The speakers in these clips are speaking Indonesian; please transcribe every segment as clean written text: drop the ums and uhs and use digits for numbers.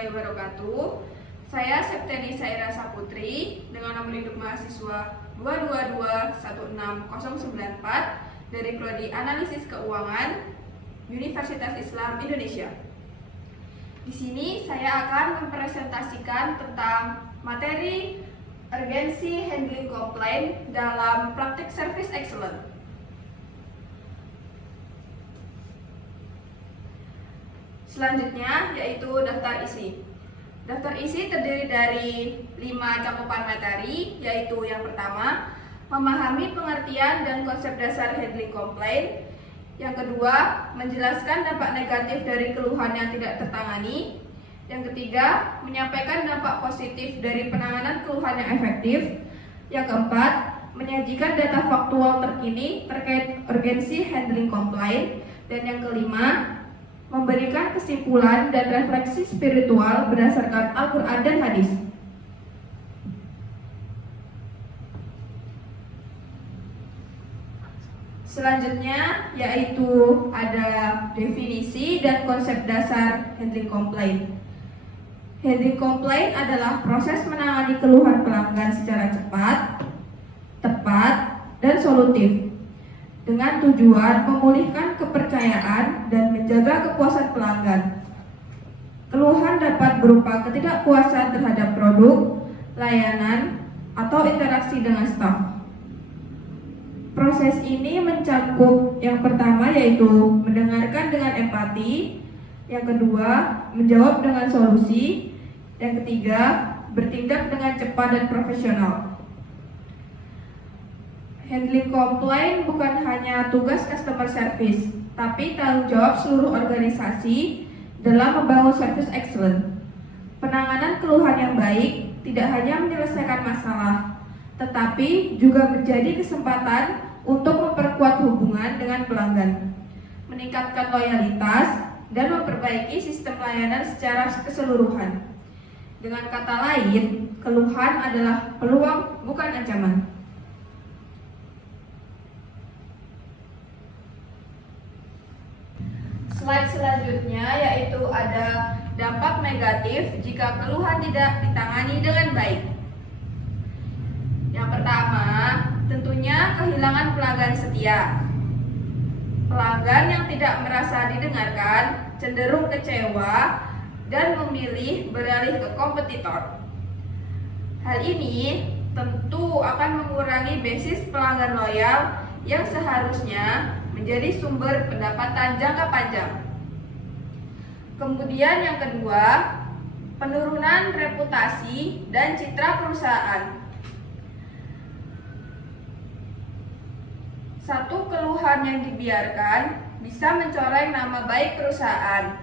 warahmatullahi wabarakatuh. Saya Septiani Saira Saputri dengan nomor induk mahasiswa 2221694 dari Prodi Analisis Keuangan Universitas Islam Indonesia. Di sini saya akan mempresentasikan tentang materi urgensi handling complaint dalam praktik service excellence. Selanjutnya yaitu daftar isi. Daftar isi terdiri dari 5 cakupan materi, yaitu yang pertama, memahami pengertian dan konsep dasar handling complaint. Yang kedua, menjelaskan dampak negatif dari keluhan yang tidak tertangani. Yang ketiga, menyampaikan dampak positif dari penanganan keluhan yang efektif. Yang keempat, menyajikan data faktual terkini terkait urgensi handling complaint. Dan yang kelima, memberikan kesimpulan dan refleksi spiritual berdasarkan Al-Quran dan hadis. Selanjutnya yaitu ada definisi dan konsep dasar handling complaint. Handling complaint adalah proses menangani keluhan pelanggan secara cepat, tepat, dan solutif dengan tujuan memulihkan kepercayaan dan menjaga kepuasan pelanggan. Keluhan dapat berupa ketidakpuasan terhadap produk, layanan, atau interaksi dengan staf. Proses ini mencakup yang pertama yaitu mendengarkan dengan empati, yang kedua menjawab dengan solusi, yang ketiga bertindak dengan cepat dan profesional. Handling complaint bukan hanya tugas customer service, tapi tanggung jawab seluruh organisasi dalam membangun service excellence. Penanganan keluhan yang baik tidak hanya menyelesaikan masalah, tetapi juga menjadi kesempatan untuk memperkuat hubungan dengan pelanggan, meningkatkan loyalitas, dan memperbaiki sistem layanan secara keseluruhan. Dengan kata lain, keluhan adalah peluang, bukan ancaman. Slide selanjutnya yaitu ada dampak negatif jika keluhan tidak ditangani dengan baik. Yang pertama, tentunya kehilangan pelanggan setia. Pelanggan yang tidak merasa didengarkan cenderung kecewa dan memilih beralih ke kompetitor. Hal ini tentu akan mengurangi basis pelanggan loyal yang seharusnya menjadi sumber pendapatan jangka panjang. Kemudian yang kedua, penurunan reputasi dan citra perusahaan. Satu keluhan yang dibiarkan bisa mencoreng nama baik perusahaan.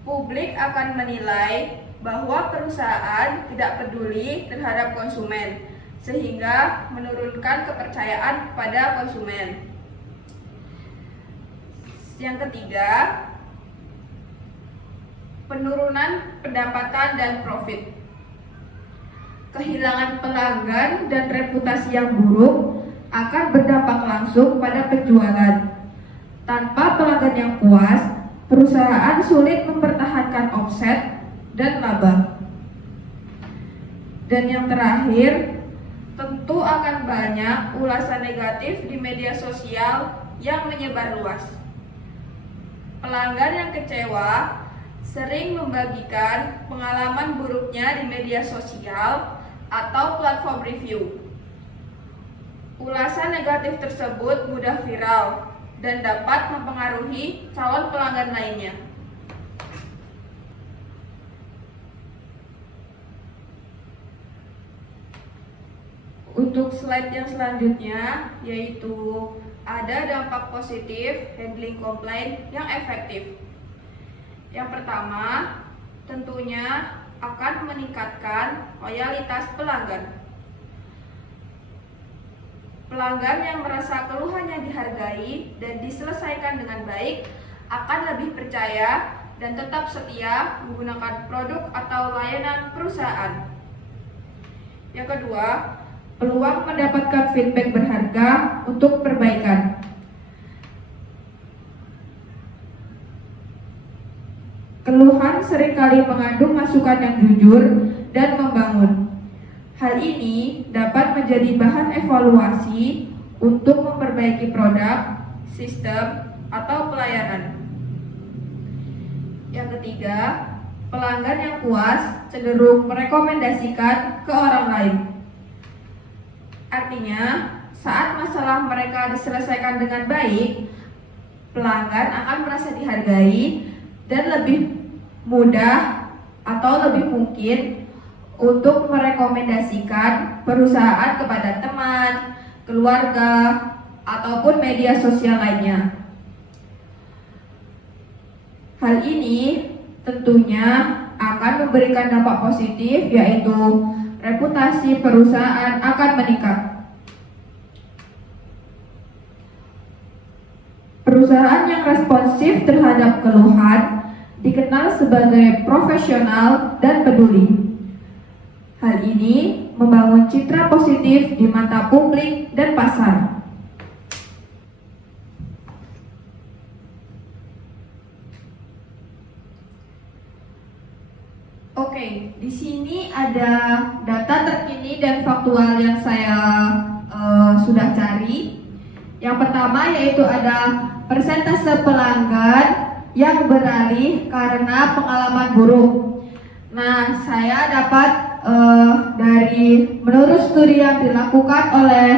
Publik akan menilai bahwa perusahaan tidak peduli terhadap konsumen, sehingga menurunkan kepercayaan kepada konsumen. Yang ketiga, penurunan pendapatan dan profit. Kehilangan pelanggan dan reputasi yang buruk akan berdampak langsung pada penjualan. Tanpa pelanggan yang puas, perusahaan sulit mempertahankan omset dan laba. Dan yang terakhir, tentu akan banyak ulasan negatif di media sosial yang menyebar luas. Pelanggan yang kecewa sering membagikan pengalaman buruknya di media sosial atau platform review. Ulasan negatif tersebut mudah viral dan dapat mempengaruhi calon pelanggan lainnya. Untuk slide yang selanjutnya yaitu ada dampak positif handling complaint yang efektif. Yang pertama, tentunya akan meningkatkan loyalitas pelanggan. Pelanggan yang merasa keluhannya dihargai dan diselesaikan dengan baik akan lebih percaya dan tetap setia menggunakan produk atau layanan perusahaan. Yang kedua, peluang mendapatkan feedback berharga untuk perbaikan. Keluhan seringkali mengandung masukan yang jujur dan membangun. Hal ini dapat menjadi bahan evaluasi untuk memperbaiki produk, sistem, atau pelayanan. Yang ketiga, pelanggan yang puas cenderung merekomendasikan ke orang lain. Artinya, saat masalah mereka diselesaikan dengan baik, pelanggan akan merasa dihargai dan lebih mudah atau lebih mungkin untuk merekomendasikan perusahaan kepada teman, keluarga, ataupun media sosial lainnya. Hal ini tentunya akan memberikan dampak positif, yaitu reputasi perusahaan akan meningkat. Perusahaan yang responsif terhadap keluhan dikenal sebagai profesional dan peduli. Hal ini membangun citra positif di mata publik dan pasar. Oke, di sini ada data terkini dan faktual yang saya sudah cari. Yang pertama yaitu ada persentase pelanggan yang beralih karena pengalaman buruk. Nah, saya dapat dari menurut studi yang dilakukan oleh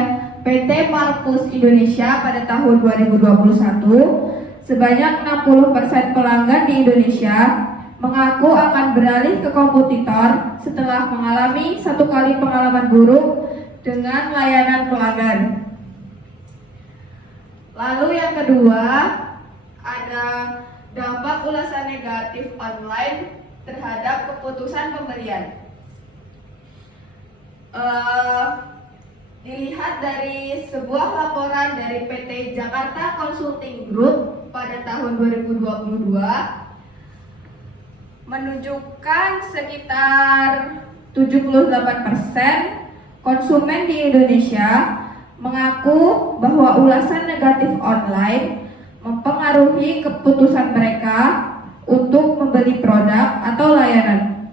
PT Markus Indonesia pada tahun 2021, sebanyak 60% pelanggan di Indonesia mengaku akan beralih ke kompetitor setelah mengalami satu kali pengalaman buruk dengan layanan pelanggan. Lalu yang kedua, ada dampak ulasan negatif online terhadap keputusan pembelian. Dilihat dari sebuah laporan dari PT Jakarta Consulting Group pada tahun 2022, menunjukkan sekitar 78% konsumen di Indonesia mengaku bahwa ulasan negatif online mempengaruhi keputusan mereka untuk membeli produk atau layanan.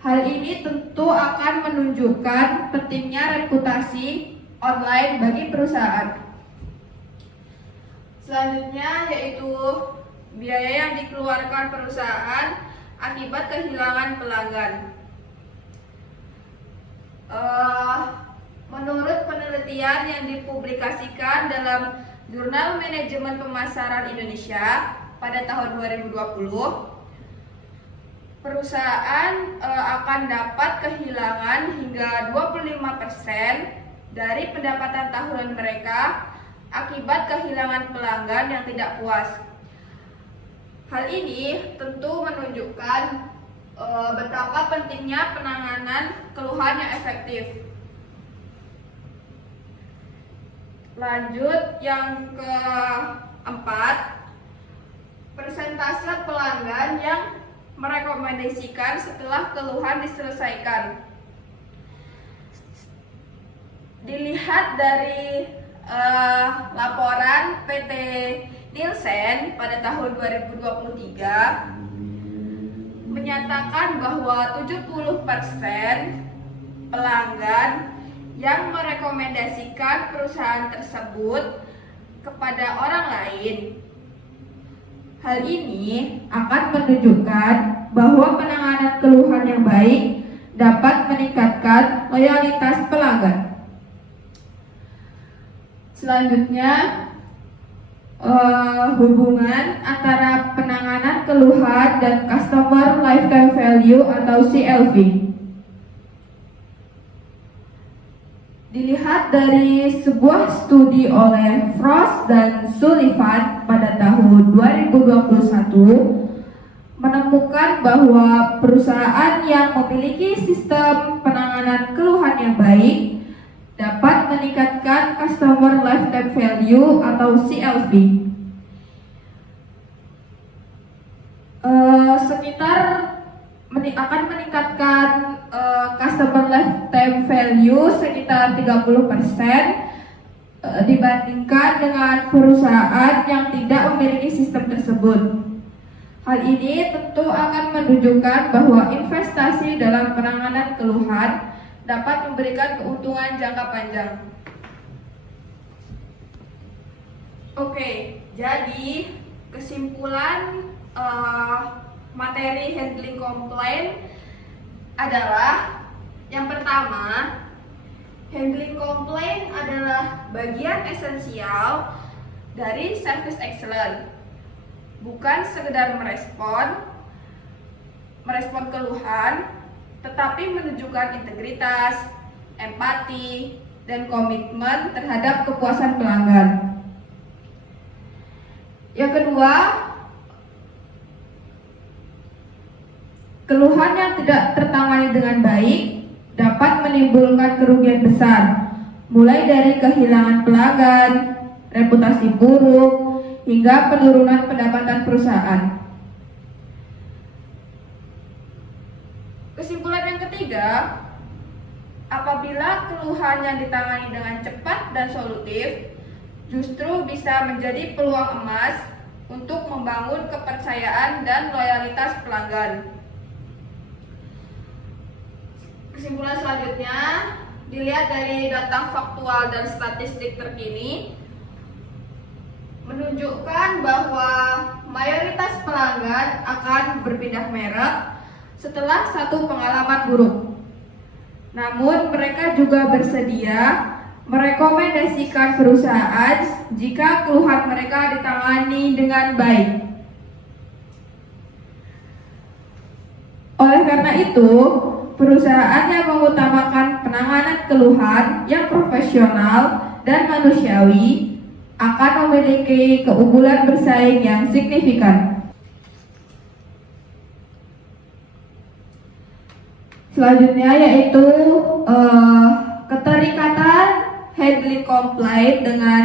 Hal ini tentu akan menunjukkan pentingnya reputasi online bagi perusahaan. Selanjutnya yaitu biaya yang dikeluarkan perusahaan akibat kehilangan pelanggan. Menurut penelitian yang dipublikasikan dalam Jurnal Manajemen Pemasaran Indonesia pada tahun 2020, perusahaan akan dapat kehilangan hingga 25% dari pendapatan tahunan mereka akibat kehilangan pelanggan yang tidak puas. Hal ini tentu menunjukkan betapa pentingnya penanganan keluhan yang efektif. Lanjut yang keempat, persentase pelanggan yang merekomendasikan setelah keluhan diselesaikan. Dilihat dari laporan PT Nielsen pada tahun 2023 menyatakan bahwa 70% pelanggan yang merekomendasikan perusahaan tersebut kepada orang lain. Hal ini akan menunjukkan bahwa penanganan keluhan yang baik dapat meningkatkan loyalitas pelanggan. Selanjutnya, hubungan antara penanganan keluhan dan Customer Lifetime Value atau CLV. Dilihat dari sebuah studi oleh Frost dan Sullivan pada tahun 2021 menemukan bahwa perusahaan yang memiliki sistem penanganan keluhan yang baik dapat meningkatkan Customer Lifetime Value atau CLV akan meningkatkan Customer Lifetime Value sekitar 30% dibandingkan dengan perusahaan yang tidak memiliki sistem tersebut. Hal ini tentu akan menunjukkan bahwa investasi dalam penanganan keluhan dapat memberikan keuntungan jangka panjang. Oke, jadi kesimpulan materi handling komplain adalah yang pertama, handling komplain adalah bagian esensial dari service excellence. Bukan sekedar merespon keluhan, tetapi menunjukkan integritas, empati, dan komitmen terhadap kepuasan pelanggan. Yang kedua, keluhan yang tidak tertangani dengan baik dapat menimbulkan kerugian besar, mulai dari kehilangan pelanggan, reputasi buruk, hingga penurunan pendapatan perusahaan. Kesimpulan yang ketiga, apabila keluhan yang ditangani dengan cepat dan solutif, justru bisa menjadi peluang emas untuk membangun kepercayaan dan loyalitas pelanggan. Kesimpulan selanjutnya, dilihat dari data faktual dan statistik terkini, menunjukkan bahwa mayoritas pelanggan akan berpindah merek setelah satu pengalaman buruk. Namun mereka juga bersedia merekomendasikan perusahaan jika keluhan mereka ditangani dengan baik. Oleh karena itu, perusahaan yang mengutamakan penanganan keluhan yang profesional dan manusiawi akan memiliki keunggulan bersaing yang signifikan. Selanjutnya yaitu keterikatan handling komplain dengan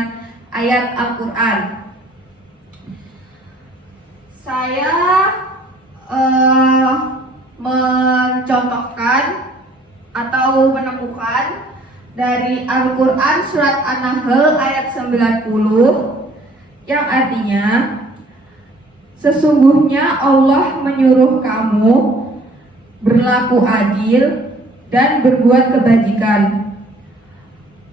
ayat Al-Quran. Saya mencontohkan atau menemukan dari Al-Quran surat An-Nahl ayat 90 yang artinya, sesungguhnya Allah menyuruh kamu berlaku adil dan berbuat kebajikan,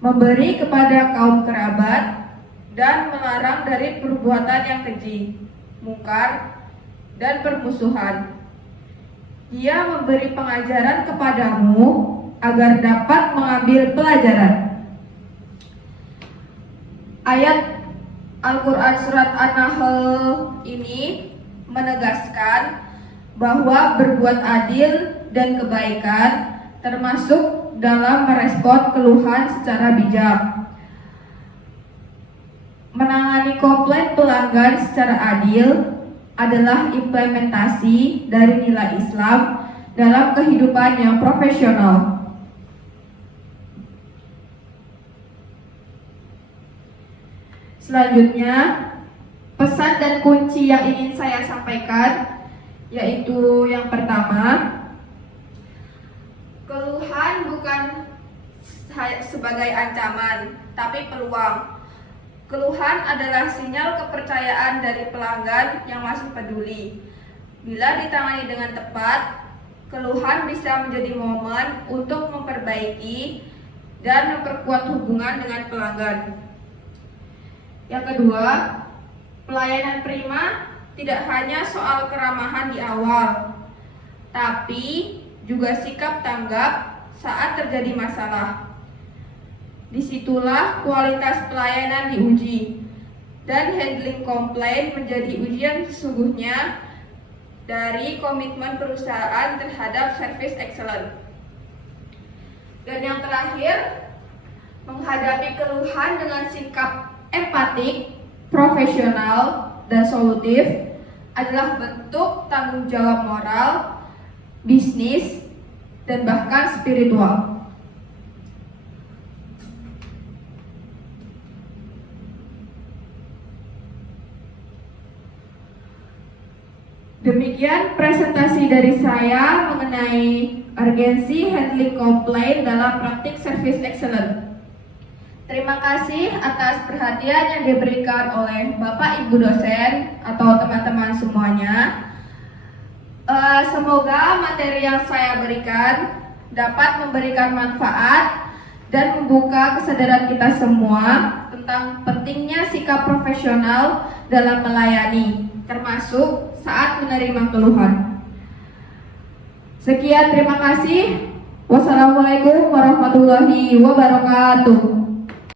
memberi kepada kaum kerabat dan melarang dari perbuatan yang keji, mungkar dan permusuhan. Dia memberi pengajaran kepadamu agar dapat mengambil pelajaran. Ayat Al-Quran surat An-Nahl ini menegaskan bahwa berbuat adil dan kebaikan termasuk dalam merespon keluhan secara bijak. Menangani komplain pelanggan secara adil adalah implementasi dari nilai Islam dalam kehidupan yang profesional. Selanjutnya, pesan dan kunci yang ingin saya sampaikan yaitu yang pertama, keluhan bukan sebagai ancaman, tapi peluang. Keluhan adalah sinyal kepercayaan dari pelanggan yang masih peduli. Bila ditangani dengan tepat, keluhan bisa menjadi momen untuk memperbaiki dan memperkuat hubungan dengan pelanggan. Yang kedua, pelayanan prima tidak hanya soal keramahan di awal, tapi juga sikap tanggap saat terjadi masalah. Disitulah kualitas pelayanan diuji, dan handling komplain menjadi ujian sesungguhnya dari komitmen perusahaan terhadap service excellence. Dan yang terakhir, menghadapi keluhan dengan sikap empatik, profesional, dan solutif adalah bentuk tanggung jawab moral, bisnis, dan bahkan spiritual. Demikian presentasi dari saya mengenai urgensi handling komplain dalam praktik service excellence. Terima kasih atas perhatian yang diberikan oleh Bapak Ibu dosen atau teman-teman semuanya. Semoga materi yang saya berikan dapat memberikan manfaat dan membuka kesadaran kita semua tentang pentingnya sikap profesional dalam melayani, termasuk saat menerima keluhan. Sekian, terima kasih. Wassalamualaikum warahmatullahi wabarakatuh.